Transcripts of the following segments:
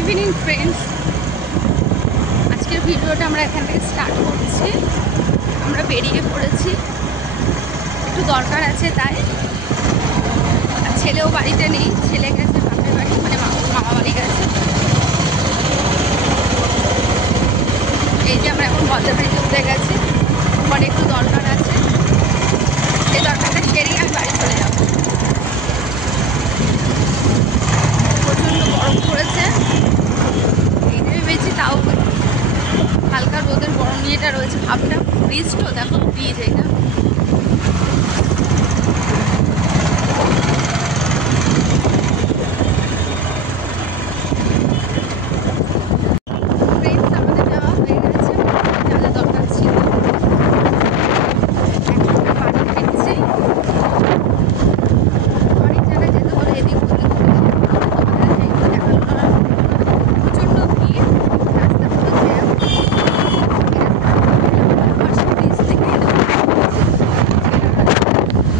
Evening friends, আজকের ভিডিওটা আমরা এখান থেকে স্টার্ট করছি। আমরা বেরিয়ে পড়েছি, একটু দরকার আছে তাই। ছেলেও বাড়িতে নেই, ছেলে গেছে বাপের বাড়ি, মানে মামা বাড়ি গেছে। এই যে আমরা এখন বদ্রা ব্রিজে উঠে গেছি, ওখানে একটু দরকার আছে, সেই দরকারটা সেরেই আমি বাড়ি চলে যাব। প্রচণ্ড গরম পড়েছে, এই ভেবেছি তাও হালকা রোদের গরম নিয়েটা রয়েছে ভাবটা। ব্রিজ তো দেখো, ব্রিজ এটা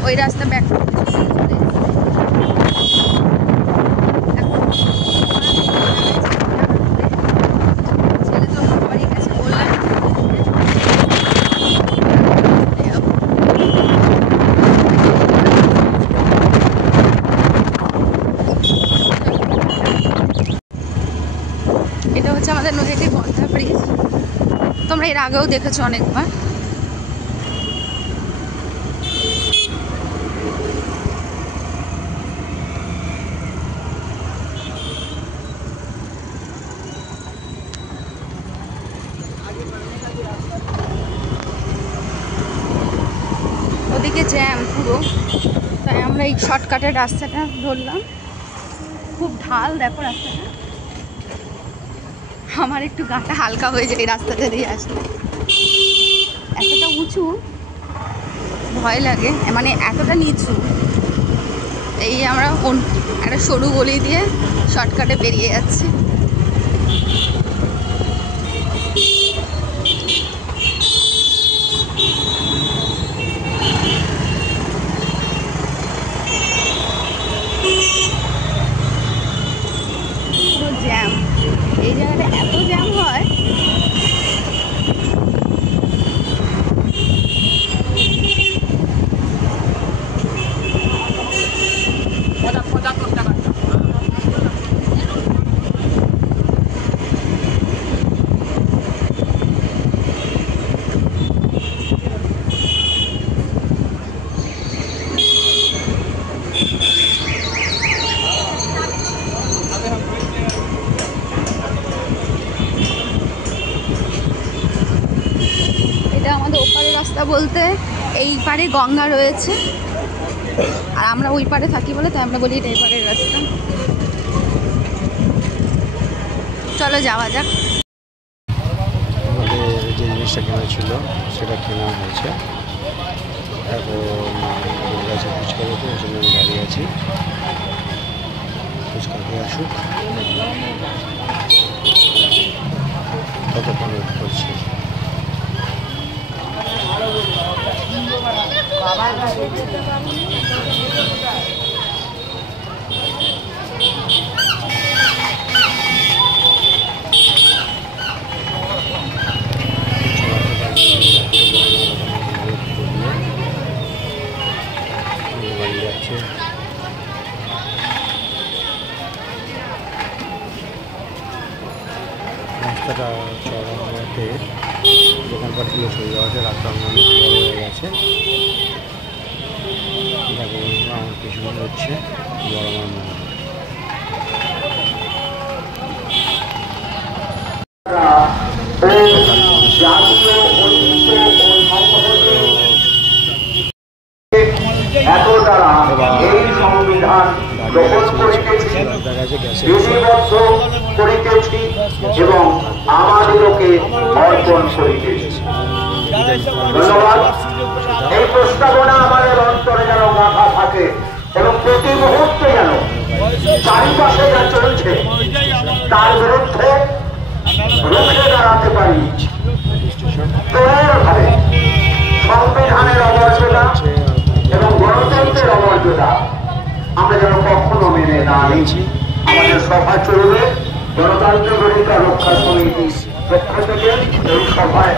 ওই রাস্তা ব্যাক ছেলে তো বাড়ি গেছে বললাম। এটা হচ্ছে আমাদের নদীটির বদ্রা ব্রিজ, তোমরা এর আগেও দেখেছো অনেকবার। ওদিকে জ্যাম পুরো, তাই আমরা এই শর্টকাটের রাস্তাটা ধরলাম। খুব ঢাল দেখো রাস্তাটা, আমার একটু গাটা হালকা হয়ে যায় এই রাস্তাটা দিয়ে আসলে। এতটা উঁচু ভয় লাগে, মানে এতটা নিচু। এই আমরা একটা সরু গলি দিয়ে শর্টকাটে বেরিয়ে যাচ্ছি। পুরো জ্যাম, এই জায়গাটা এত জ্যাম হয়। এটা আমাদের ওপারের রাস্তা বলতে এই পারে গঙ্গা রয়েছে, আর আমরা ওই পারে থাকি বলে তাই আমরা বলি এটা এই পারের রাস্তা। চলো যাওয়া যাক। আমাদের যে জিনিসটা কেনা ছিল সেটা কেনা হয়েছে, এখন গাছে ফুচকা খেতে, ওই জন্য আমি দাঁড়িয়ে আছি। ফুচকা খেয়ে আসুক, কতক্ষণ ওয়েট করছি। বাড়ি যাচ্ছে, রাস্তাটা চড়া হওয়াতে দোকানপাটগুলো সরে যাওয়াতে রাস্তা অনেক বড় হয়ে গেছে। দেখো আমার পিছনে হচ্ছে বড় মামা। এই সংবিধান গ্রহণ করিতেছি, করিতেছি এবং আমাদিগকে অর্পণ করিতেছি। ধন্যবাদ। এই প্রস্তাবনা আমাদের অন্তরে যেন গাঁথা থাকে এবং প্রতি মুহূর্তে যেন চারিপাশে যা চলছে তার বিরুদ্ধে রুখে দাঁড়াতে পারি। ভাবে সংবিধানের অমর্যাদা এবং গণতন্ত্রের অমর্যাদা আমরা যেন কখনো মেনে না নিই। আমাদের সভা চলবে, গণতান্ত্রিক অধিকার রক্ষা সমিতির পক্ষ থেকে এই সভায়